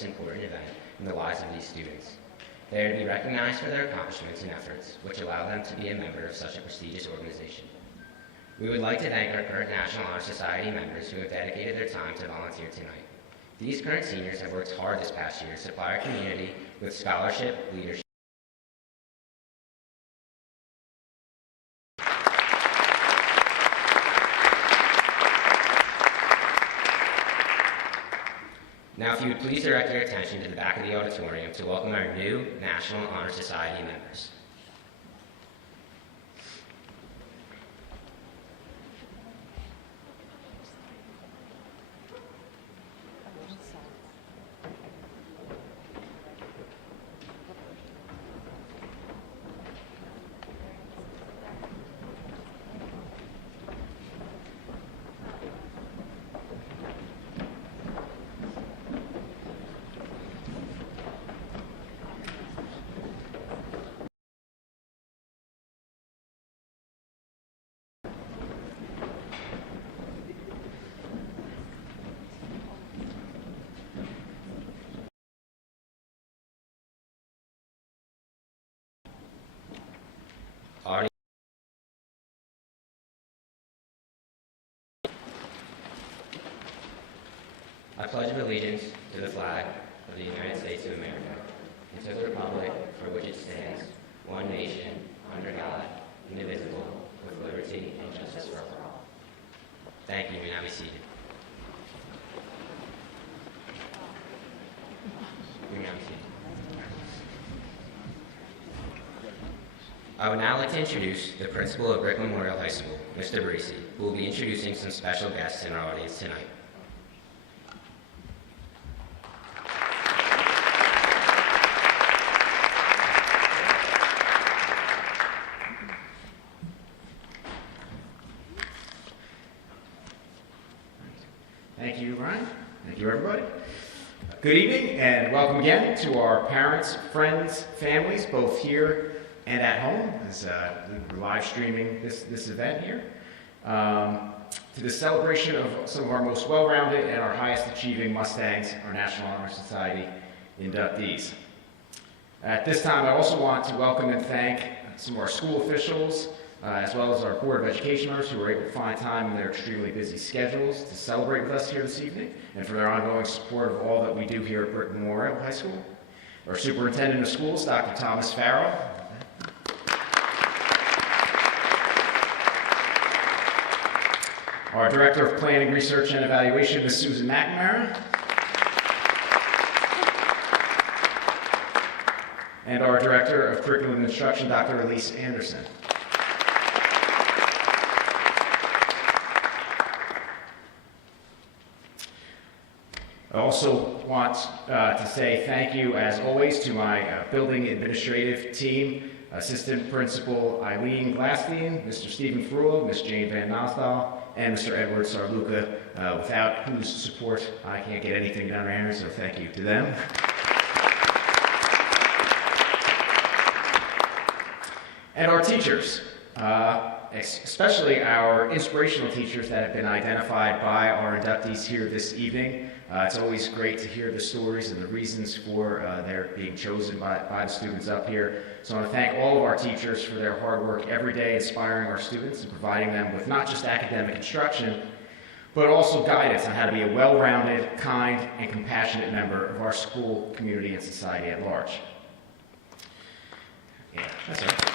this important event in the lives of these students. They are to be recognized for their accomplishments and efforts, which allow them to be a member of such a prestigious organization. We would like to thank our current National Honor Society members who have dedicated their time to volunteer tonight. These current seniors have worked hard this past year to supply our community with scholarship, leadership, Now, if you would please direct your attention to the back of the auditorium to welcome our new National Honor Society members. I pledge allegiance to the flag of the United States of America and to the republic for which it stands, one nation, under God, indivisible, with liberty and justice for all. Thank you. You may now be seated. I would now like to introduce the principal of Brick Memorial High School, Mr. Barrocchio, who will be introducing some special guests in our audience tonight. Thank you, Ryan. Thank you, everybody. Good evening and welcome again to our parents, friends, families, both here and at home, as we're live streaming this event here, to the celebration of some of our most well-rounded and our highest achieving Mustangs, our National Honor Society inductees. At this time, I also want to welcome and thank some of our school officials, as well as our Board of Education members who were able to find time in their extremely busy schedules to celebrate with us here this evening, and for their ongoing support of all that we do here at Brick Memorial High School. Our Superintendent of Schools, Dr. Thomas Farrell. Our Director of Planning, Research, and Evaluation, Ms. Susan McNamara. And our Director of Curriculum and Instruction, Dr. Elise Anderson. I also want to say thank you, as always, to my building administrative team, Assistant Principal Eileen Glastein, Mr. Stephen Frulo, Ms. Jane Van Nosdal, and Mr. Edward Sarluca, without whose support I can't get anything done around here, so thank you to them. And our teachers, especially our inspirational teachers that have been identified by our inductees here this evening. It's always great to hear the stories and the reasons for their being chosen by the students up here. So I want to thank all of our teachers for their hard work every day inspiring our students and providing them with not just academic instruction, but also guidance on how to be a well-rounded, kind, and compassionate member of our school, community, and society at large. Yeah, that's right.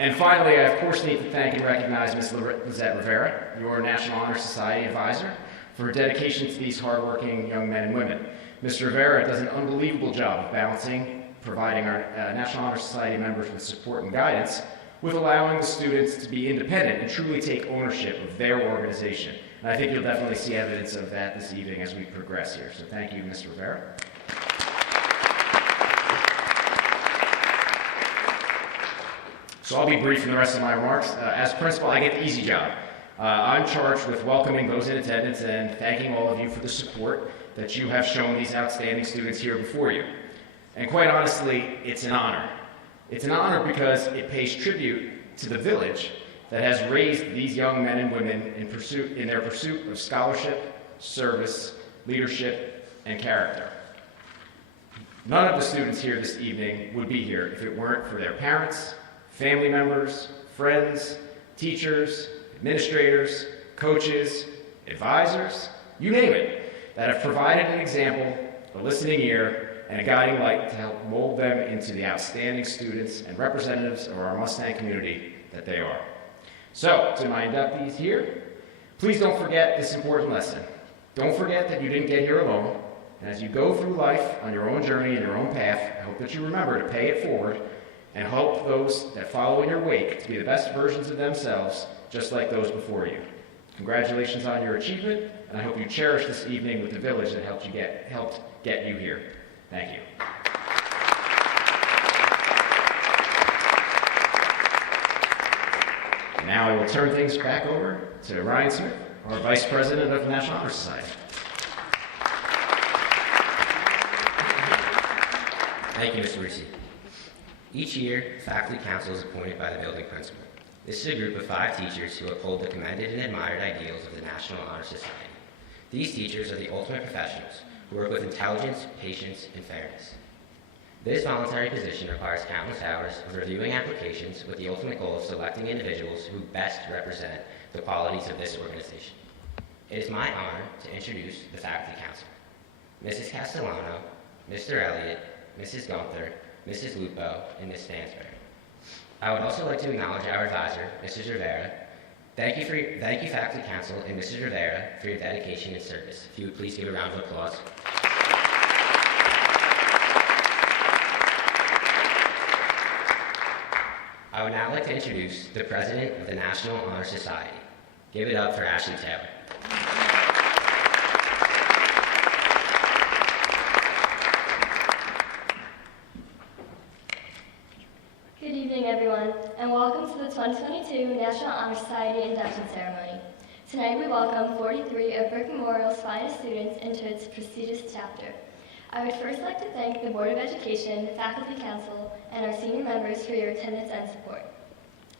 And finally, I of course need to thank and recognize Ms. Lizette Rivera, your National Honor Society advisor, for her dedication to these hardworking young men and women. Ms. Rivera does an unbelievable job of balancing, providing our National Honor Society members with support and guidance, with allowing the students to be independent and truly take ownership of their organization. And I think you'll definitely see evidence of that this evening as we progress here. So thank you, Ms. Rivera. So I'll be brief in the rest of my remarks. As principal, I get the easy job. I'm charged with welcoming those in attendance and thanking all of you for the support that you have shown these outstanding students here before you. And quite honestly, it's an honor. It's an honor because it pays tribute to the village that has raised these young men and women in their pursuit of scholarship, service, leadership, and character. None of the students here this evening would be here if it weren't for their parents, family members, friends, teachers, administrators, coaches, advisors, you name it, that have provided an example, a listening ear, and a guiding light to help mold them into the outstanding students and representatives of our Mustang community that they are. So, to my inductees here, please don't forget this important lesson. Don't forget that you didn't get here alone, and as you go through life on your own journey and your own path, I hope that you remember to pay it forward and help those that follow in your wake to be the best versions of themselves, just like those before you. Congratulations on your achievement, and I hope you cherish this evening with the village that helped get you here. Thank you. Now I will turn things back over to Ryan Smith, our Vice President of the National Honor Society. Thank you, Mr. Rusi. Each year, faculty council is appointed by the building principal. This is a group of 5 teachers who uphold the commended and admired ideals of the National Honor Society. These teachers are the ultimate professionals who work with intelligence, patience, and fairness. This voluntary position requires countless hours of reviewing applications with the ultimate goal of selecting individuals who best represent the qualities of this organization. It is my honor to introduce the faculty council. Mrs. Castellano, Mr. Elliott, Mrs. Gunther, Mrs. Lupo, and Ms. Stansberry. I would also like to acknowledge our advisor, Mrs. Rivera. Thank you, Faculty Council and Mrs. Rivera, for your dedication and service. If you would please give a round of applause. I would now like to introduce the President of the National Honor Society. Give it up for Ashley Taylor. Good evening, everyone, and welcome to the 2022 National Honor Society Induction Ceremony. Tonight we welcome 43 of Burke Memorial's finest students into its prestigious chapter. I would first like to thank the Board of Education, Faculty Council, and our senior members for your attendance and support.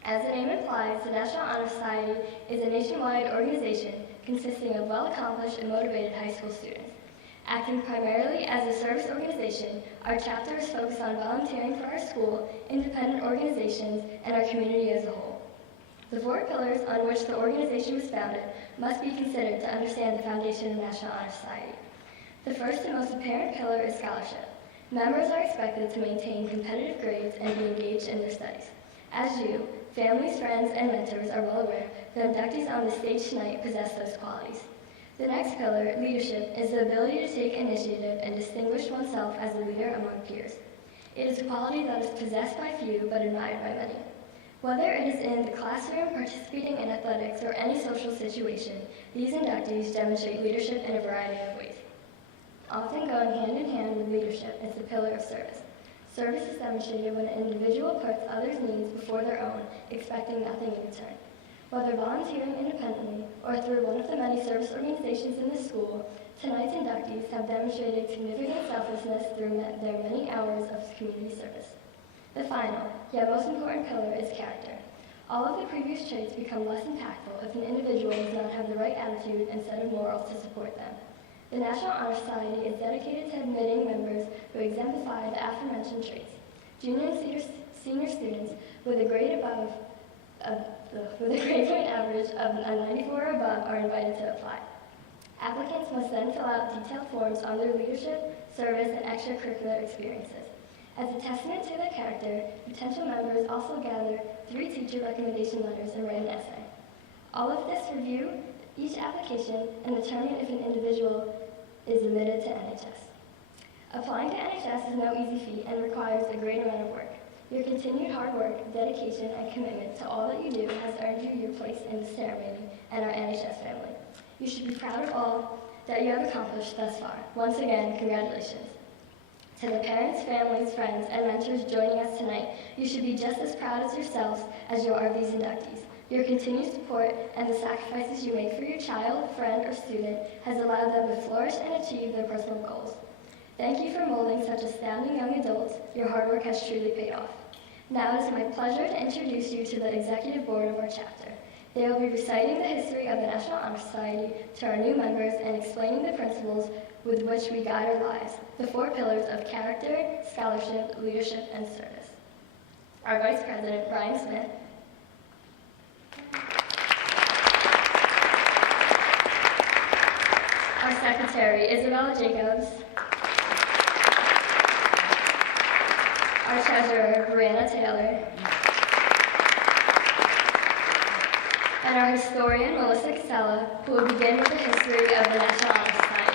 As the name implies, the National Honor Society is a nationwide organization consisting of well-accomplished and motivated high school students. Acting primarily as a service organization, our chapter is focused on volunteering for our school, independent organizations, and our community as a whole. The 4 pillars on which the organization was founded must be considered to understand the foundation of National Honor Society. The first and most apparent pillar is scholarship. Members are expected to maintain competitive grades and be engaged in their studies. As you, families, friends, and mentors are well aware, the inductees on the stage tonight possess those qualities. The next pillar, leadership, is the ability to take initiative and distinguish oneself as a leader among peers. It is a quality that is possessed by few but admired by many. Whether it is in the classroom, participating in athletics, or any social situation, these inductees demonstrate leadership in a variety of ways. Often going hand in hand with leadership is the pillar of service. Service is demonstrated when an individual puts others' needs before their own, expecting nothing in return. Whether volunteering independently or through one of the many service organizations in the school, tonight's inductees have demonstrated significant selflessness through their many hours of community service. The final, yet most important pillar is character. All of the previous traits become less impactful if an individual does not have the right attitude and set of morals to support them. The National Honor Society is dedicated to admitting members who exemplify the aforementioned traits. Junior and senior students with a grade point average of a 94 or above are invited to apply. Applicants must then fill out detailed forms on their leadership, service, and extracurricular experiences. As a testament to their character, potential members also gather 3 teacher recommendation letters and write an essay. All of this review each application and determine if an individual is admitted to NHS. Applying to NHS is no easy feat and requires a great amount of work. Your continued hard work, dedication, and commitment to all that you do has earned you your place in the ceremony and our NHS family. You should be proud of all that you have accomplished thus far. Once again, congratulations. To the parents, families, friends, and mentors joining us tonight, you should be just as proud as yourselves as you are of these inductees. Your continued support and the sacrifices you make for your child, friend, or student has allowed them to flourish and achieve their personal goals. Thank you for molding such astounding young adults. Your hard work has truly paid off. Now it is my pleasure to introduce you to the Executive Board of our chapter. They will be reciting the history of the National Honor Society to our new members and explaining the principles with which we guide our lives, the 4 pillars of character, scholarship, leadership, and service. Our Vice President, Brian Smith, our Secretary, Isabella Jacobs, our Treasurer, Brianna Taylor, and our historian, Melissa Casella, who will begin with the history of the National Honor Society.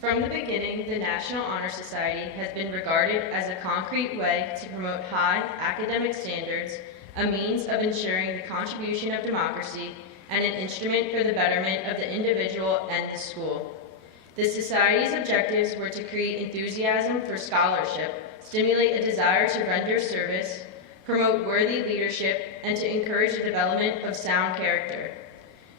From the beginning, the National Honor Society has been regarded as a concrete way to promote high academic standards, a means of ensuring the contribution of democracy, and an instrument for the betterment of the individual and the school. The Society's objectives were to create enthusiasm for scholarship, stimulate a desire to render service, promote worthy leadership, and to encourage the development of sound character.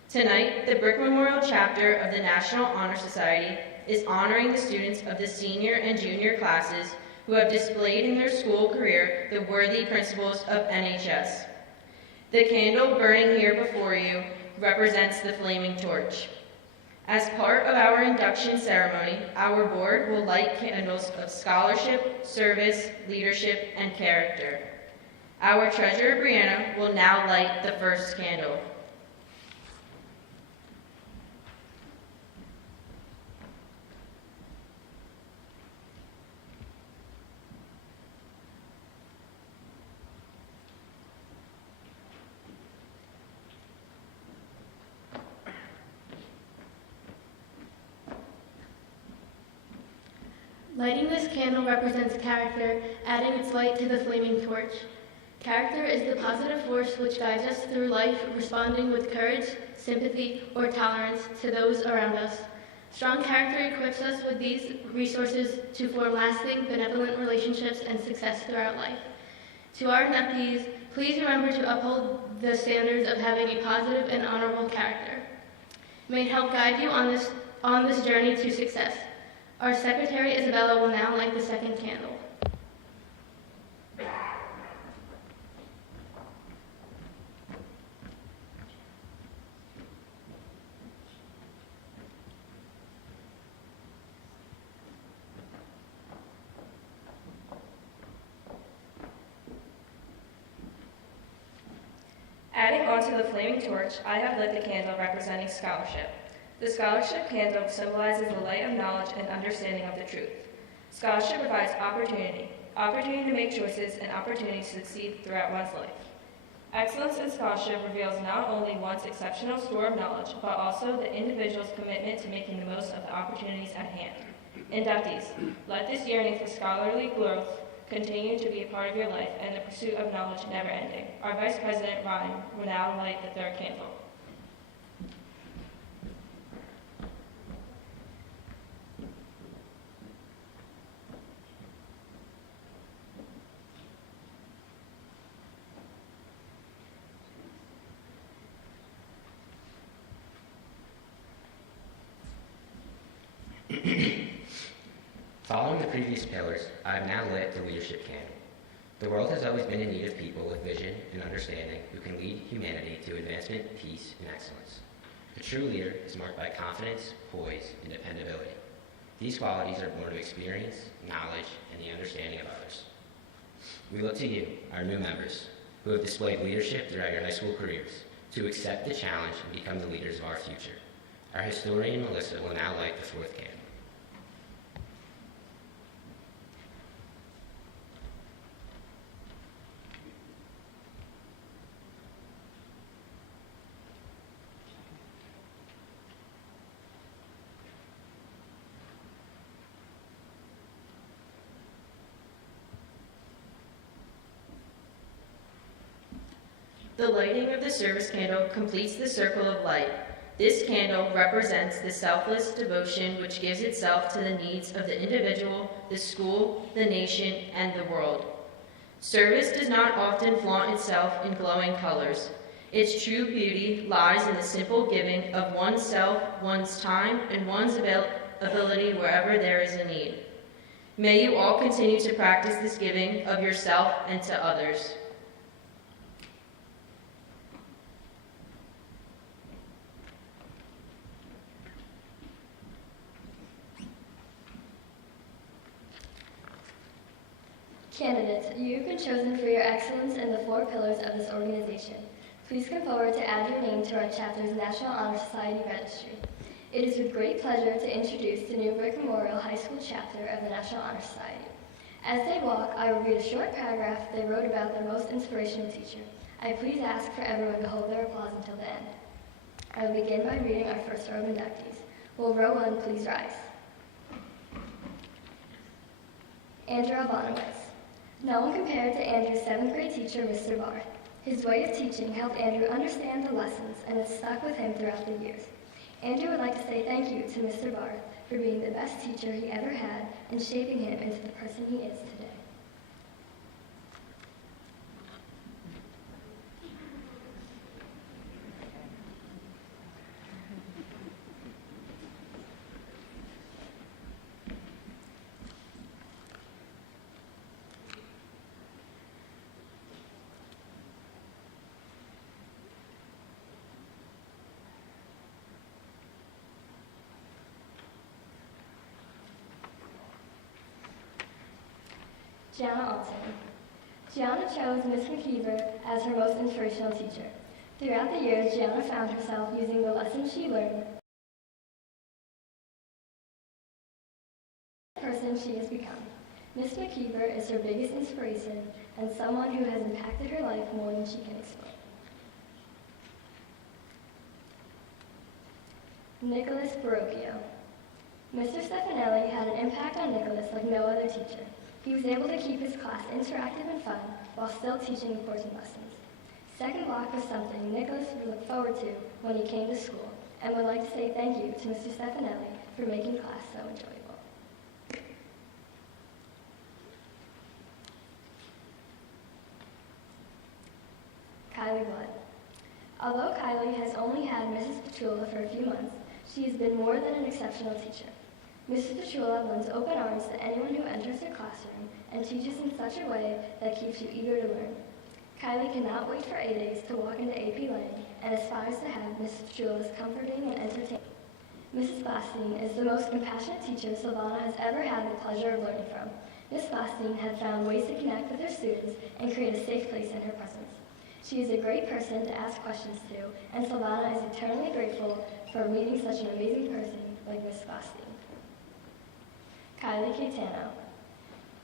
Tonight, the Brick Memorial Chapter of the National Honor Society is honoring the students of the senior and junior classes who have displayed in their school career the worthy principles of NHS. The candle burning here before you represents the flaming torch. As part of our induction ceremony, our board will light candles of scholarship, service, leadership, and character. Our treasurer, Brianna, will now light the first candle. Lighting this candle represents character, adding its light to the flaming torch. Character is the positive force which guides us through life, responding with courage, sympathy, or tolerance to those around us. Strong character equips us with these resources to form lasting, benevolent relationships and success throughout life. To our inductees, please remember to uphold the standards of having a positive and honorable character. May it help guide you on this journey to success. Our Secretary, Isabella, will now light the second candle. Adding onto the flaming torch, I have lit the candle representing scholarship. The scholarship candle symbolizes the light of knowledge and understanding of the truth. Scholarship provides opportunity to make choices and opportunity to succeed throughout one's life. Excellence in scholarship reveals not only one's exceptional store of knowledge, but also the individual's commitment to making the most of the opportunities at hand. Inductees, let this yearning for scholarly growth continue to be a part of your life and the pursuit of knowledge never ending. Our Vice President, Ryan, will now light the third candle. Following the previous pillars, I have now lit the leadership candle. The world has always been in need of people with vision and understanding who can lead humanity to advancement, peace, and excellence. A true leader is marked by confidence, poise, and dependability. These qualities are born of experience, knowledge, and the understanding of others. We look to you, our new members, who have displayed leadership throughout your high school careers, to accept the challenge and become the leaders of our future. Our historian, Melissa, will now light the fourth candle. The lighting of the service candle completes the circle of light. This candle represents the selfless devotion which gives itself to the needs of the individual, the school, the nation, and the world. Service does not often flaunt itself in glowing colors. Its true beauty lies in the simple giving of oneself, one's time, and one's ability wherever there is a need. May you all continue to practice this giving of yourself and to others. Candidates, you have been chosen for your excellence in the 4 pillars of this organization. Please come forward to add your name to our chapter's National Honor Society registry. It is with great pleasure to introduce the Newburgh Memorial High School chapter of the National Honor Society. As they walk, I will read a short paragraph they wrote about their most inspirational teacher. I please ask for everyone to hold their applause until the end. I will begin by reading our first row of inductees. Will row 1 please rise? Andrew Albanowitz. No one compared to Andrew's 7th grade teacher, Mr. Barr. His way of teaching helped Andrew understand the lessons and has stuck with him throughout the years. Andrew would like to say thank you to Mr. Barr for being the best teacher he ever had and shaping him into the person he is today. Gianna Alton. Gianna chose Miss McKeever as her most inspirational teacher. Throughout the years, Gianna found herself using the lessons she learned the person she has become. Miss McKeever is her biggest inspiration and someone who has impacted her life more than she can explain. Nicholas Barrocchio. Mr. Stefanelli had an impact on Nicholas like no other teacher. He was able to keep his class interactive and fun while still teaching important lessons. Second block was something Nicholas would look forward to when he came to school and would like to say thank you to Mr. Stefanelli for making class so enjoyable. Kylie Blood. Although Kylie has only had Mrs. Petula for a few months, she has been more than an exceptional teacher. Mrs. Petula lends open arms to anyone who enters her classroom and teaches in such a way that keeps you eager to learn. Kylie cannot wait for A-Days to walk into AP Lang and aspires to have Mrs. Petula's comforting and entertaining. Mrs. Bastine is the most compassionate teacher Silvana has ever had the pleasure of learning from. Miss Bastine had found ways to connect with her students and create a safe place in her presence. She is a great person to ask questions to, and Silvana is eternally grateful for meeting such an amazing person like Miss Bastine. Kylie Cutano.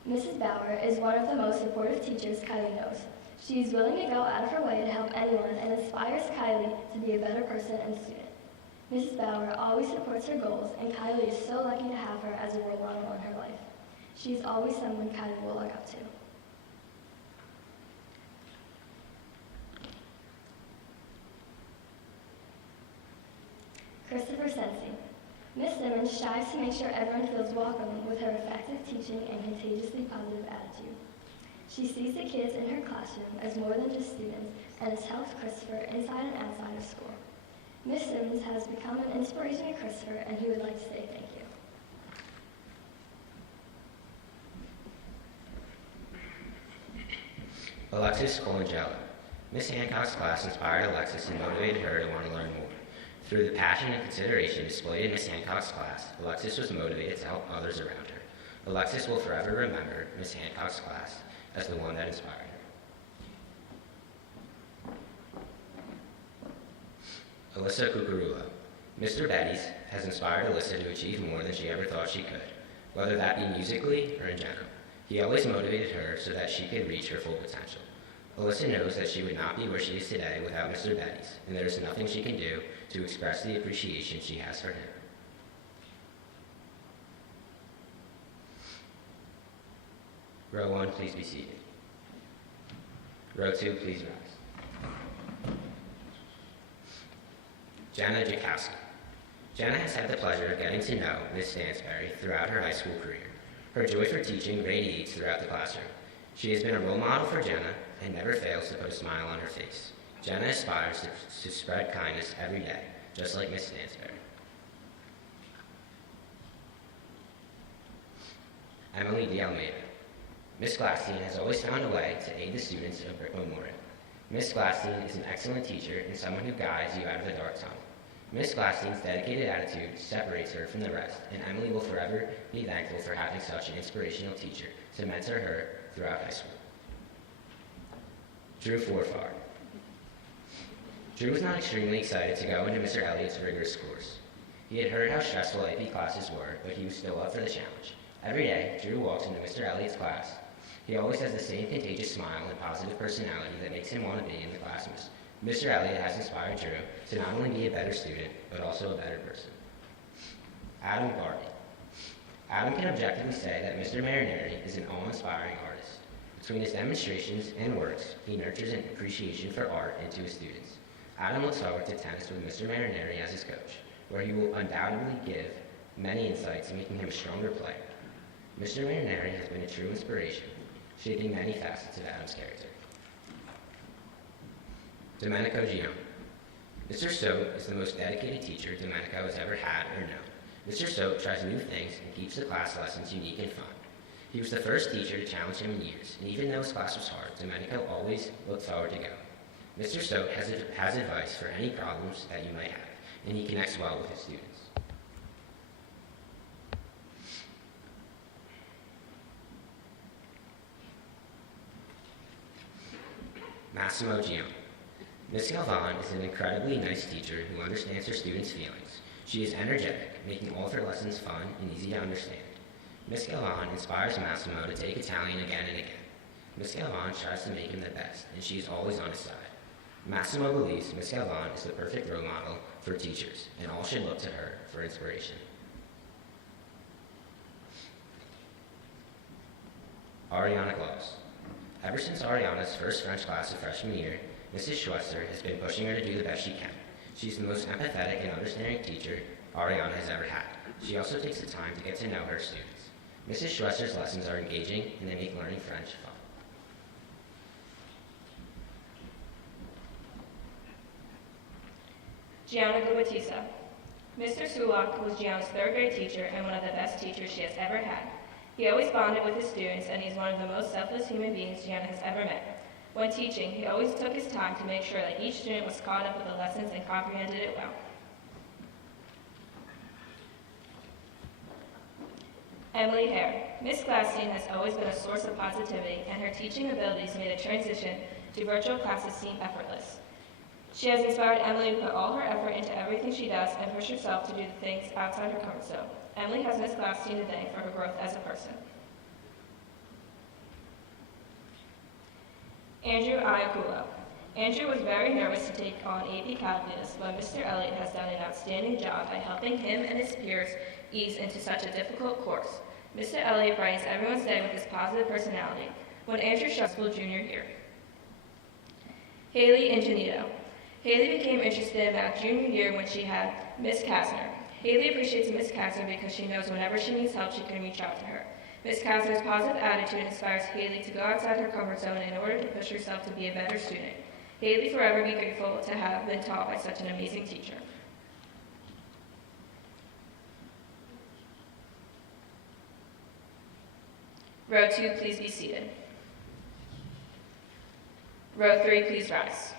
Mrs. Bauer is one of the most supportive teachers Kylie knows. She is willing to go out of her way to help anyone and inspires Kylie to be a better person and student. Mrs. Bauer always supports her goals, and Kylie is so lucky to have her as a role model in her life. She is always someone Kylie will look up to. Christopher Sensi. Miss Simmons strives to make sure everyone feels welcome with her effective teaching and contagiously positive attitude. She sees the kids in her classroom as more than just students and has helped Christopher inside and outside of school. Miss Simmons has become an inspiration to Christopher, and he would like to say thank you. Alexis Colangelo. Miss Hancock's class inspired Alexis and motivated her to want to learn more. Through the passion and consideration displayed in Miss Hancock's class, Alexis was motivated to help others around her. Alexis will forever remember Miss Hancock's class as the one that inspired her. Alyssa Cucurullo. Mr. Betty's has inspired Alyssa to achieve more than she ever thought she could, whether that be musically or in general. He always motivated her so that she could reach her full potential. Alyssa knows that she would not be where she is today without Mr. Betty's, and there is nothing she can do to express the appreciation she has for him. Row 1, please be seated. Row 2, please rise. Jana Jakowski. Jana has had the pleasure of getting to know Miss Stansberry throughout her high school career. Her joy for teaching radiates throughout the classroom. She has been a role model for Jana and never fails to put a smile on her face. Jenna aspires to spread kindness every day, just like Miss Stansberry. Emily D. Almeida. Miss Glasstein has always found a way to aid the students of Brick Memorial. Miss Glasstein is an excellent teacher and someone who guides you out of the dark tunnel. Miss Glasstein's dedicated attitude separates her from the rest, and Emily will forever be thankful for having such an inspirational teacher to mentor her throughout high school. Drew Forfar. Drew was not extremely excited to go into Mr. Elliott's rigorous course. He had heard how stressful AP classes were, but he was still up for the challenge. Every day, Drew walks into Mr. Elliott's class. He always has the same contagious smile and positive personality that makes him want to be in the class. Mr. Elliott has inspired Drew to not only be a better student, but also a better person. Adam Barton. Adam can objectively say that Mr. Marineri is an awe-inspiring artist. Between his demonstrations and works, he nurtures an appreciation for art into his students. Adam looks forward to tennis with Mr. Marineri as his coach, where he will undoubtedly give many insights, making him a stronger player. Mr. Marineri has been a true inspiration, shaping many facets of Adam's character. Domenico Gione. Mr. Stoke is the most dedicated teacher Domenico has ever had or known. Mr. Stoke tries new things and keeps the class lessons unique and fun. He was the first teacher to challenge him in years, and even though his class was hard, Domenico always looked forward to going. Mr. Stoke has advice for any problems that you might have, and he connects well with his students. Massimo Gione. Miss Galvan is an incredibly nice teacher who understands her students' feelings. She is energetic, making all of her lessons fun and easy to understand. Miss Galvan inspires Massimo to take Italian again and again. Miss Galvan tries to make him the best, and she is always on his side. Massimo believes Miss Galvan is the perfect role model for teachers, and all should look to her for inspiration. Ariana Gloves. Ever since Ariana's first French class of freshman year, Mrs. Schwester has been pushing her to do the best she can. She's the most empathetic and understanding teacher Ariana has ever had. She also takes the time to get to know her students. Mrs. Schwester's lessons are engaging, and they make learning French fun. Gianna Gumatisa. Mr. Sulak was Gianna's third grade teacher and one of the best teachers she has ever had. He always bonded with his students, and he's one of the most selfless human beings Gianna has ever met. When teaching, he always took his time to make sure that each student was caught up with the lessons and comprehended it well. Emily Hare. Miss Glasstein has always been a source of positivity, and her teaching abilities made the transition to virtual classes seem effortless. She has inspired Emily to put all her effort into everything she does and push herself to do the things outside her comfort zone. Emily has Miss Glasstein to thank for her growth as a person. Andrew Iaculo. Andrew was very nervous to take on AP Calculus, but Mr. Elliott has done an outstanding job by helping him and his peers ease into such a difficult course. Mr. Elliott brightens everyone's day with his positive personality. When Andrew struggled junior year. Haley Ingenito. Haley became interested in math junior year when she had Miss Kasner. Haley appreciates Miss Kasner because she knows whenever she needs help, she can reach out to her. Miss Kasner's positive attitude inspires Haley to go outside her comfort zone in order to push herself to be a better student. Haley forever be grateful to have been taught by such an amazing teacher. Row 2, please be seated. Row 3, please rise.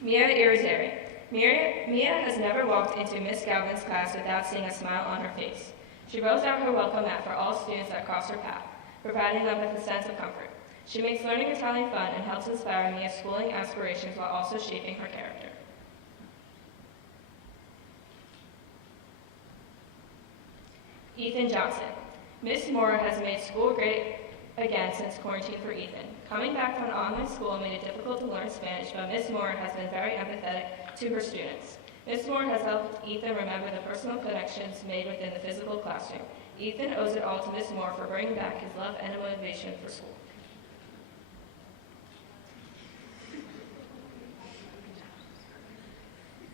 Mia Irizarry. Mia has never walked into Miss Galvin's class without seeing a smile on her face. She rolls out her welcome mat for all students that cross her path, providing them with a sense of comfort. She makes learning Italian fun and helps inspire Mia's schooling aspirations while also shaping her character. Ethan Johnson. Miss Mora has made school great again since quarantine for Ethan. Coming back from online school made it difficult to learn Spanish, but Miss Mora has been very empathetic to her students. Miss Mora has helped Ethan remember the personal connections made within the physical classroom. Ethan owes it all to Miss Mora for bringing back his love and motivation for school.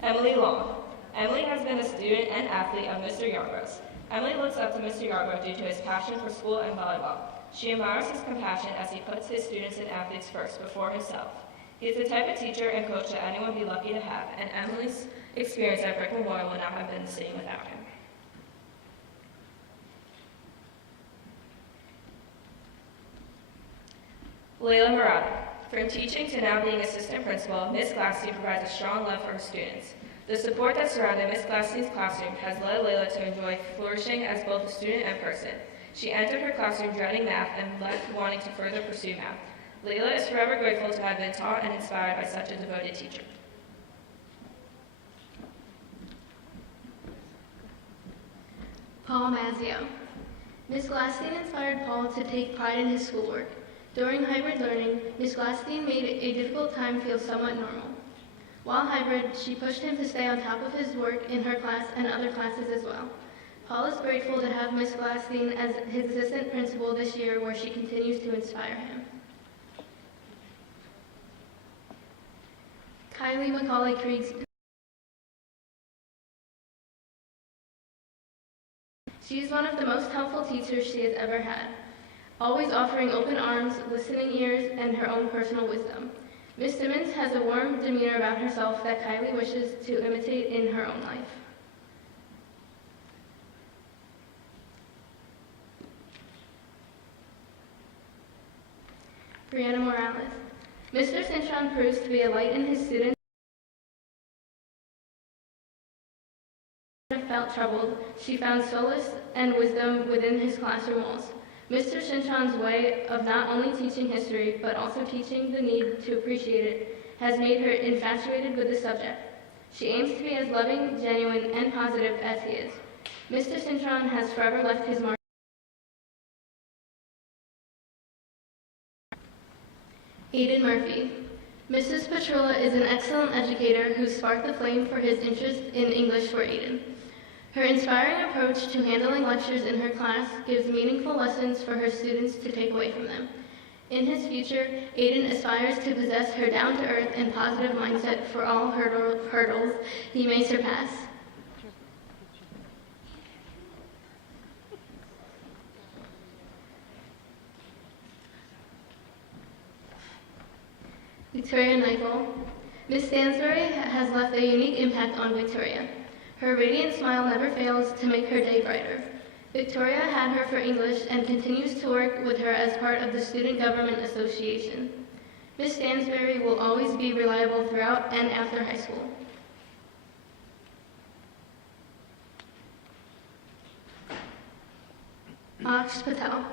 Emily Long. Emily has been a student and athlete of Mr. Yarbrough's. Emily looks up to Mr. Yarbrough due to his passion for school and volleyball. She admires his compassion as he puts his students and athletes first before himself. He is the type of teacher and coach that anyone would be lucky to have, and Emily's experience at Brick Memorial would not have been the same without him. Layla Murata. From teaching to now being assistant principal, Ms. Glassy provides a strong love for her students. The support that surrounded Ms. Glassy's classroom has led Layla to enjoy flourishing as both a student and person. She entered her classroom dreading math and left wanting to further pursue math. Layla is forever grateful to have been taught and inspired by such a devoted teacher. Paul Mazzio. Ms. Glassstein inspired Paul to take pride in his schoolwork. During hybrid learning, Ms. Glassstein made a difficult time feel somewhat normal. While hybrid, she pushed him to stay on top of his work in her class and other classes as well. Paul is grateful to have Ms. Glassstein as his assistant principal this year, where she continues to inspire him. Kylie McCauley-Kriegs. She is one of the most helpful teachers she has ever had, always offering open arms, listening ears, and her own personal wisdom. Ms. Simmons has a warm demeanor about herself that Kylie wishes to imitate in her own life. Brianna Morales. Mr. Cintron proves to be a light in his students. Felt troubled, she found solace and wisdom within his classroom walls. Mr. Cintron's way of not only teaching history, but also teaching the need to appreciate it, has made her infatuated with the subject. She aims to be as loving, genuine, and positive as he is. Mr. Cintron has forever left his mark. Aidan Murphy. Mrs. Petrula is an excellent educator who sparked the flame for his interest in English for Aidan. Her inspiring approach to handling lectures in her class gives meaningful lessons for her students to take away from them. In his future, Aidan aspires to possess her down-to-earth and positive mindset for all hurdles he may surpass. Victoria Nichol. Ms. Stansbury has left a unique impact on Victoria. Her radiant smile never fails to make her day brighter. Victoria had her for English and continues to work with her as part of the Student Government Association. Ms. Stansbury will always be reliable throughout and after high school. Aksh Patel.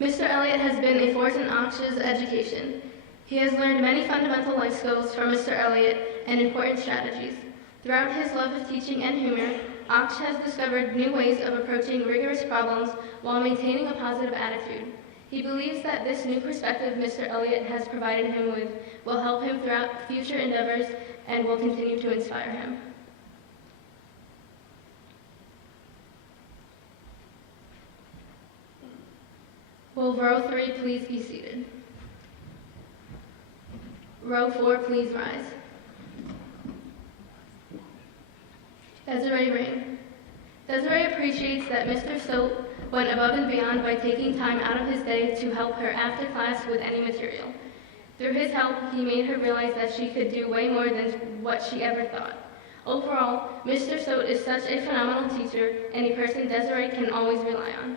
Mr. Elliott has been a force in Aksh's education. He has learned many fundamental life skills from Mr. Elliott and important strategies. Throughout his love of teaching and humor, Aksh has discovered new ways of approaching rigorous problems while maintaining a positive attitude. He believes that this new perspective Mr. Elliott has provided him with will help him throughout future endeavors and will continue to inspire him. Will row 3 please be seated? Row 4 please rise. Desiree Ring. Desiree appreciates that Mr. Stoke went above and beyond by taking time out of his day to help her after class with any material. Through his help, he made her realize that she could do way more than what she ever thought. Overall, Mr. Stoke is such a phenomenal teacher and a person Desiree can always rely on.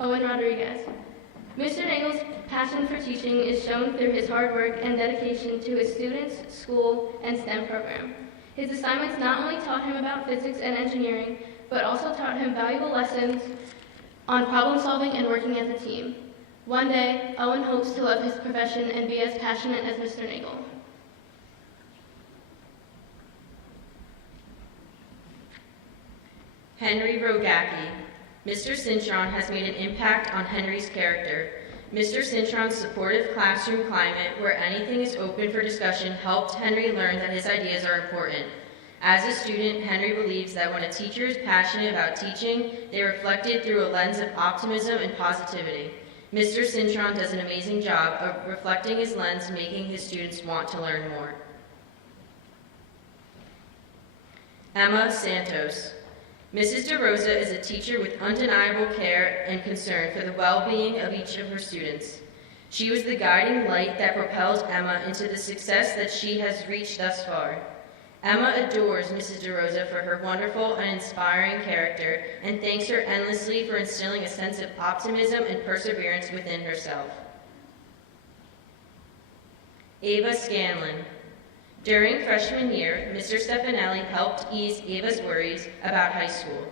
Owen Rodriguez. Mr. Nagel's passion for teaching is shown through his hard work and dedication to his students, school, and STEM program. His assignments not only taught him about physics and engineering, but also taught him valuable lessons on problem solving and working as a team. One day, Owen hopes to love his profession and be as passionate as Mr. Nagel. Henry Rogacki. Mr. Cintron has made an impact on Henry's character. Mr. Cintron's supportive classroom climate, where anything is open for discussion, helped Henry learn that his ideas are important. As a student, Henry believes that when a teacher is passionate about teaching, they reflect it through a lens of optimism and positivity. Mr. Cintron does an amazing job of reflecting his lens, making his students want to learn more. Emma Santos. Mrs. DeRosa is a teacher with undeniable care and concern for the well-being of each of her students. She was the guiding light that propelled Emma into the success that she has reached thus far. Emma adores Mrs. DeRosa for her wonderful and inspiring character and thanks her endlessly for instilling a sense of optimism and perseverance within herself. Eva Scanlon. During freshman year, Mr. Stefanelli helped ease Eva's worries about high school.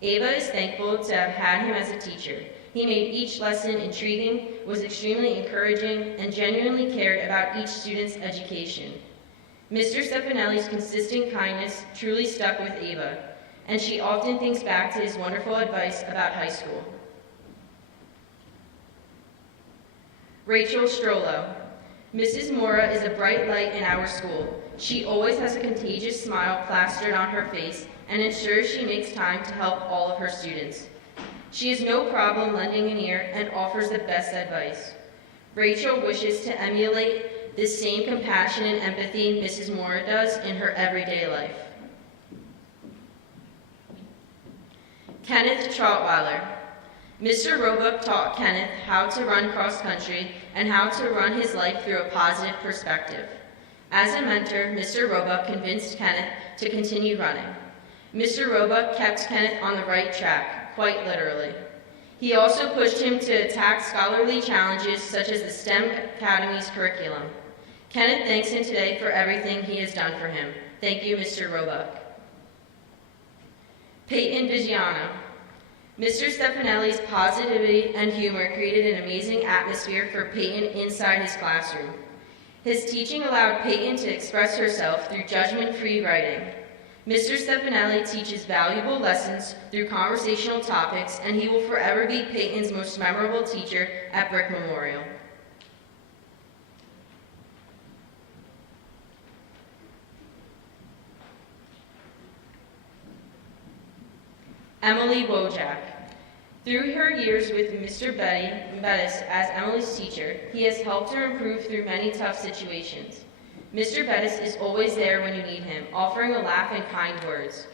Eva is thankful to have had him as a teacher. He made each lesson intriguing, was extremely encouraging, and genuinely cared about each student's education. Mr. Stefanelli's consistent kindness truly stuck with Eva, and she often thinks back to his wonderful advice about high school. Rachel Strollo. Mrs. Mora is a bright light in our school. She always has a contagious smile plastered on her face and ensures she makes time to help all of her students. She has no problem lending an ear and offers the best advice. Rachel wishes to emulate this same compassion and empathy Mrs. Mora does in her everyday life. Kenneth Trotweiler. Mr. Roebuck taught Kenneth how to run cross-country and how to run his life through a positive perspective. As a mentor, Mr. Roebuck convinced Kenneth to continue running. Mr. Roebuck kept Kenneth on the right track, quite literally. He also pushed him to attack scholarly challenges such as the STEM Academy's curriculum. Kenneth thanks him today for everything he has done for him. Thank you, Mr. Roebuck. Peyton Vigiano. Mr. Stefanelli's positivity and humor created an amazing atmosphere for Peyton inside his classroom. His teaching allowed Peyton to express herself through judgment-free writing. Mr. Stefanelli teaches valuable lessons through conversational topics, and he will forever be Peyton's most memorable teacher at Brick Memorial. Emily Wojcik. Through her years with Mr. Bettis as Emily's teacher, he has helped her improve through many tough situations. Mr. Bettis is always there when you need him, offering a laugh and kind words.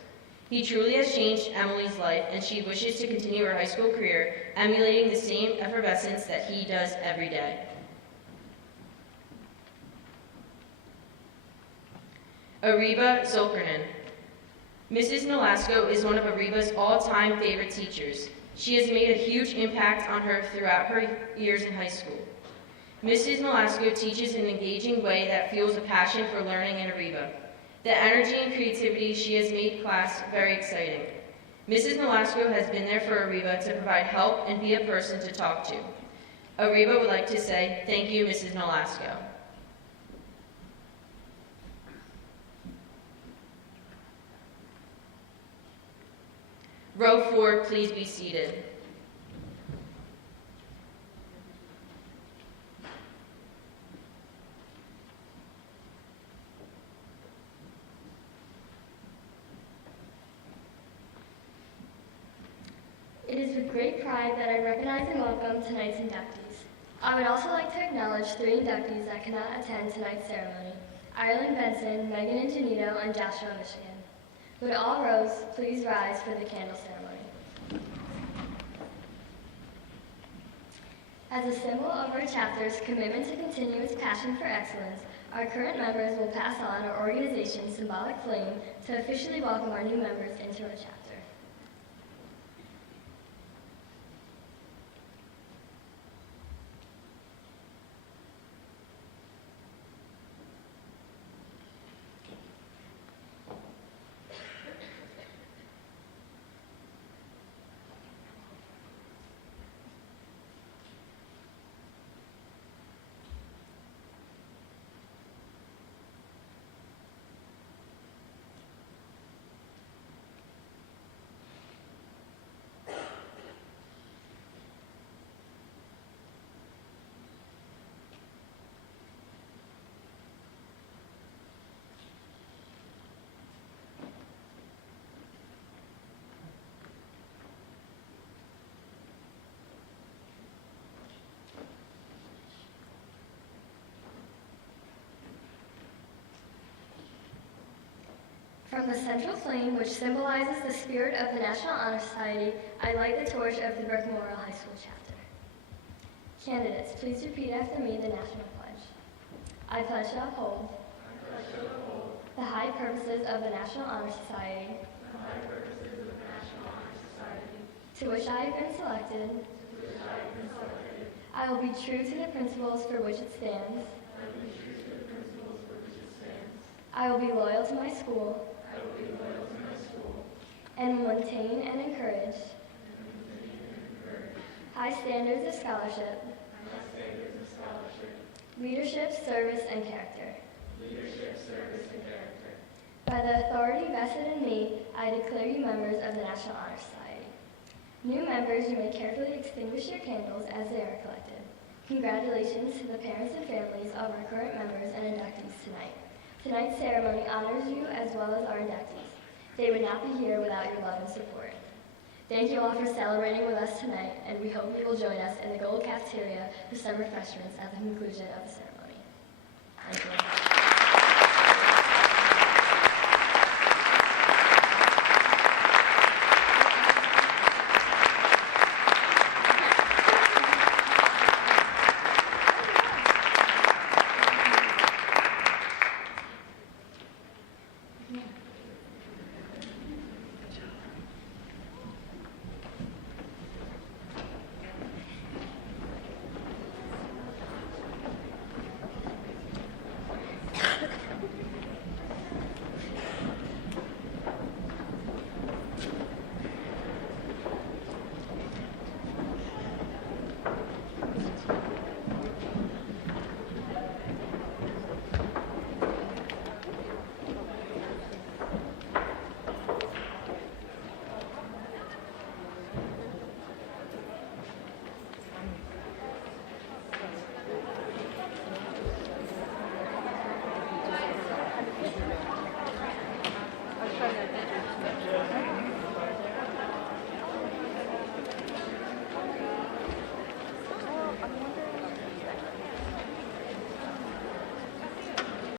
He truly has changed Emily's life, and she wishes to continue her high school career, emulating the same effervescence that he does every day. Ariba Zulkernan. Mrs. Nolasco is one of Ariba's all-time favorite teachers. She has made a huge impact on her throughout her years in high school. Mrs. Nolasco teaches in an engaging way that fuels a passion for learning in Ariba. The energy and creativity she has made class very exciting. Mrs. Nolasco has been there for Ariba to provide help and be a person to talk to. Ariba would like to say, thank you, Mrs. Nolasco. Row 4, please be seated. It is with great pride that I recognize and welcome tonight's inductees. I would also like to acknowledge 3 inductees that cannot attend tonight's ceremony: Ireland Benson, Megan Ingenito, and Joshua Michigan. Would all rows please rise for the candle ceremony. As a symbol of our chapter's commitment to continue its passion for excellence, our current members will pass on our organization's symbolic flame to officially welcome our new members into our chapter. From the central flame, which symbolizes the spirit of the National Honor Society, I light the torch of the Burke Memorial High School chapter. Candidates, please repeat after me the National Pledge. I pledge to uphold the high purposes of the National Honor Society, to which I have been selected. I will be true to the principles for which it stands. I will be loyal to my school and will maintain and encourage high standards of scholarship, leadership, service, and character. By the authority vested in me, I declare you members of the National Honor Society. New members, you may carefully extinguish your candles as they are collected. Congratulations to the parents and families of our current members and inductees tonight. Tonight's ceremony honors you as well as our inductees. They would not be here without your love and support. Thank you all for celebrating with us tonight, and we hope you will join us in the Gold Cafeteria for some refreshments at the conclusion of the ceremony. Thank you.